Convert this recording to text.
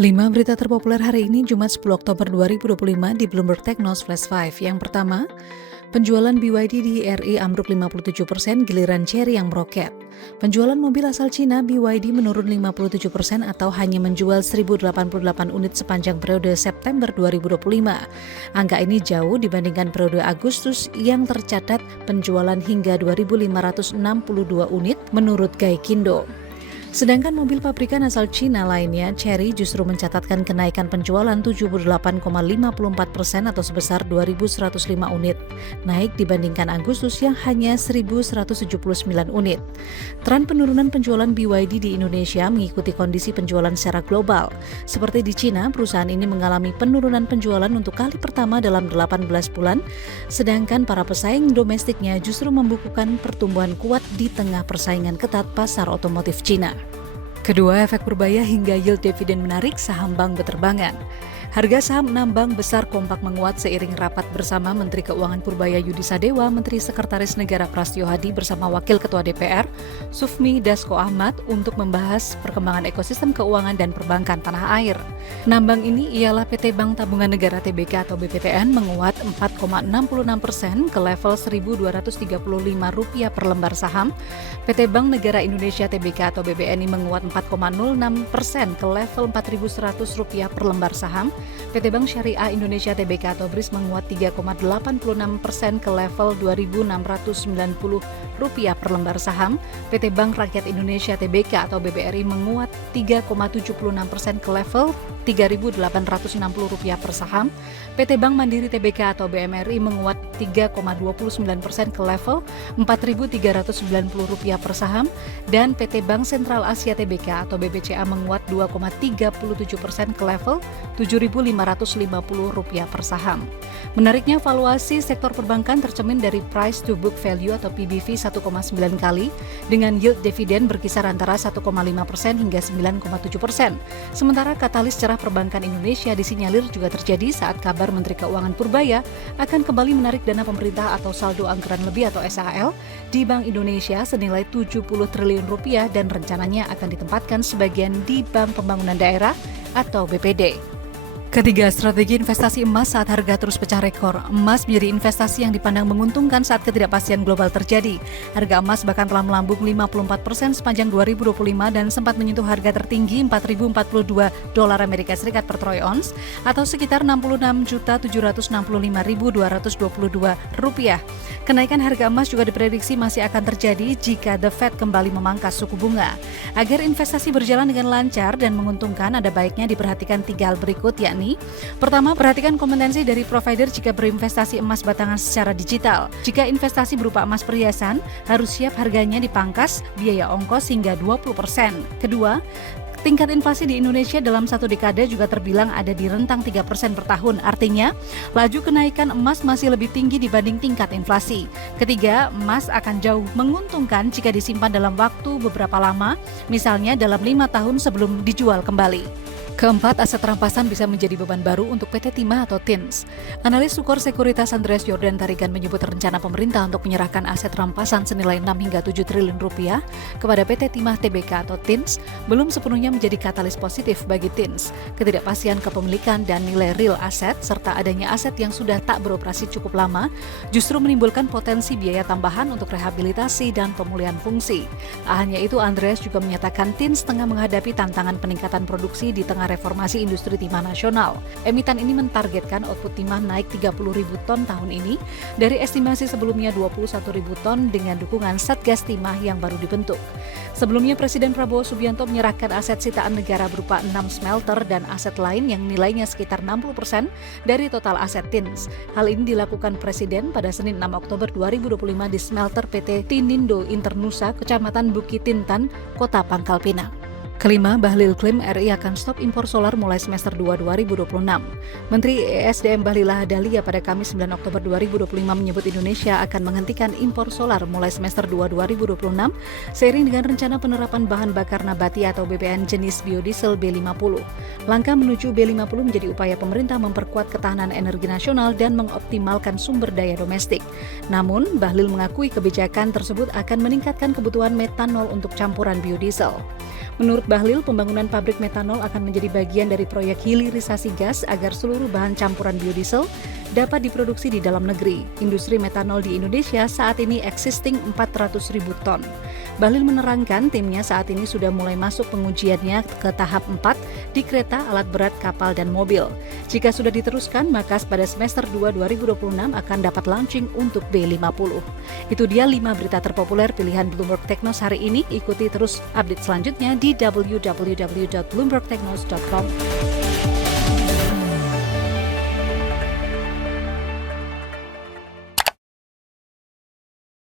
5 berita terpopuler hari ini Jumat 10 Oktober 2025 di Bloomberg Technos Flash 5. Yang pertama, penjualan BYD di RI ambruk 57%, giliran Chery yang meroket. Penjualan mobil asal Cina BYD menurun 57% atau hanya menjual 1.088 unit sepanjang periode September 2025. Angka ini jauh dibandingkan periode Agustus yang tercatat penjualan hingga 2.562 unit menurut Gaikindo. Sedangkan mobil pabrikan asal Cina lainnya, Chery justru mencatatkan kenaikan penjualan 78,54% atau sebesar 2.105 unit, naik dibandingkan Agustus yang hanya 1.179 unit. Tren penurunan penjualan BYD di Indonesia mengikuti kondisi penjualan secara global. Seperti di Cina, perusahaan ini mengalami penurunan penjualan untuk kali pertama dalam 18 bulan, sedangkan para pesaing domestiknya justru membukukan pertumbuhan kuat di tengah persaingan ketat pasar otomotif Cina. Kedua, efek purbaya hingga yield dividen menarik saham bank berterbangan. Harga saham 6 bank besar kompak menguat seiring rapat bersama Menteri Keuangan Purbaya Yudi Sadewa, Menteri Sekretaris Negara Prastyo Hadi bersama Wakil Ketua DPR, Sufmi Dasko Ahmad untuk membahas perkembangan ekosistem keuangan dan perbankan tanah air. 6 bank ini ialah PT Bank Tabungan Negara Tbk atau BPTN menguat 4,66% ke level Rp1.235 per lembar saham, PT Bank Negara Indonesia Tbk atau BBNI menguat 4,06% ke level Rp4.100 per lembar saham, PT Bank Syariah Indonesia Tbk atau BRIS menguat 3,86% ke level Rp2.690 per lembar saham, PT Bank Rakyat Indonesia Tbk atau BBRI menguat 3,76% ke level Rp3.860 per saham, PT Bank Mandiri Tbk atau BMRI menguat 3,29% ke level Rp4.390 per saham, dan PT Bank Sentral Asia Tbk atau BBCA menguat 2,37% ke level Rp7.550 per saham. Menariknya, valuasi sektor perbankan tercermin dari price to book value atau PBV 1,9 kali dengan yield dividen berkisar antara 1,5% hingga 9,7%. Sementara katalis cerah perbankan Indonesia disinyalir juga terjadi saat kabar Menteri Keuangan Purbaya akan kembali menarik dana pemerintah atau saldo anggaran lebih atau SAL di Bank Indonesia senilai Rp70 triliun dan rencananya akan ditempatkan sebagian di Bank Pembangunan Daerah atau BPD. Ketiga, strategi investasi emas saat harga terus pecah rekor. Emas menjadi investasi yang dipandang menguntungkan saat ketidakpastian global terjadi. Harga emas bahkan telah melambung 54% sepanjang 2025 dan sempat menyentuh harga tertinggi $4.042 per troy ounce atau sekitar Rp66.765.222. Kenaikan harga emas juga diprediksi masih akan terjadi jika The Fed kembali memangkas suku bunga. Agar investasi berjalan dengan lancar dan menguntungkan, ada baiknya diperhatikan 3 hal berikut, yakni pertama, perhatikan kompetensi dari provider jika berinvestasi emas batangan secara digital. Jika investasi berupa emas perhiasan, harus siap harganya dipangkas biaya ongkos hingga 20%. Kedua, tingkat inflasi di Indonesia dalam satu dekade juga terbilang ada di rentang 3% per tahun. Artinya, laju kenaikan emas masih lebih tinggi dibanding tingkat inflasi. Ketiga, emas akan jauh menguntungkan jika disimpan dalam waktu beberapa lama, misalnya dalam 5 tahun sebelum dijual kembali. Keempat, aset rampasan bisa menjadi beban baru untuk PT Timah atau TINS. Analis Sukor Sekuritas Andreas Jordan Tarigan menyebut rencana pemerintah untuk menyerahkan aset rampasan senilai 6 hingga 7 triliun rupiah kepada PT Timah Tbk atau TINS belum sepenuhnya menjadi katalis positif bagi TINS. Ketidakpastian kepemilikan dan nilai real aset serta adanya aset yang sudah tak beroperasi cukup lama justru menimbulkan potensi biaya tambahan untuk rehabilitasi dan pemulihan fungsi. Tak hanya itu, Andreas juga menyatakan TINS tengah menghadapi tantangan peningkatan produksi di tengah reformasi industri timah nasional. Emiten ini mentargetkan output timah naik 30.000 ton tahun ini dari estimasi sebelumnya 21.000 ton dengan dukungan Satgas Timah yang baru dibentuk. Sebelumnya, Presiden Prabowo Subianto menyerahkan aset sitaan negara berupa 6 smelter dan aset lain yang nilainya sekitar 60% dari total aset TINS. Hal ini dilakukan Presiden pada Senin 6 Oktober 2025 di smelter PT Tinindo Internusa, Kecamatan Bukit Tintan, Kota Pangkal Pinang. Kelima, Bahlil klaim RI akan stop impor solar mulai semester 2 2026. Menteri ESDM Bahlil Lahadalia pada Kamis 9 Oktober 2025 menyebut Indonesia akan menghentikan impor solar mulai semester 2 2026 seiring dengan rencana penerapan bahan bakar nabati atau BBN jenis biodiesel B50. Langkah menuju B50 menjadi upaya pemerintah memperkuat ketahanan energi nasional dan mengoptimalkan sumber daya domestik. Namun, Bahlil mengakui kebijakan tersebut akan meningkatkan kebutuhan metanol untuk campuran biodiesel. Menurut Bahlil, pembangunan pabrik metanol akan menjadi bagian dari proyek hilirisasi gas agar seluruh bahan campuran biodiesel dapat diproduksi di dalam negeri. Industri metanol di Indonesia saat ini existing 400.000 ton. Bahlil menerangkan timnya saat ini sudah mulai masuk pengujiannya ke tahap 4 di kereta, alat berat, kapal, dan mobil. Jika sudah diteruskan, maka pada semester 2 2026 akan dapat launching untuk B50. Itu dia 5 berita terpopuler pilihan Bloomberg Technos hari ini. Ikuti terus update selanjutnya di www.bloombergtechnos.com.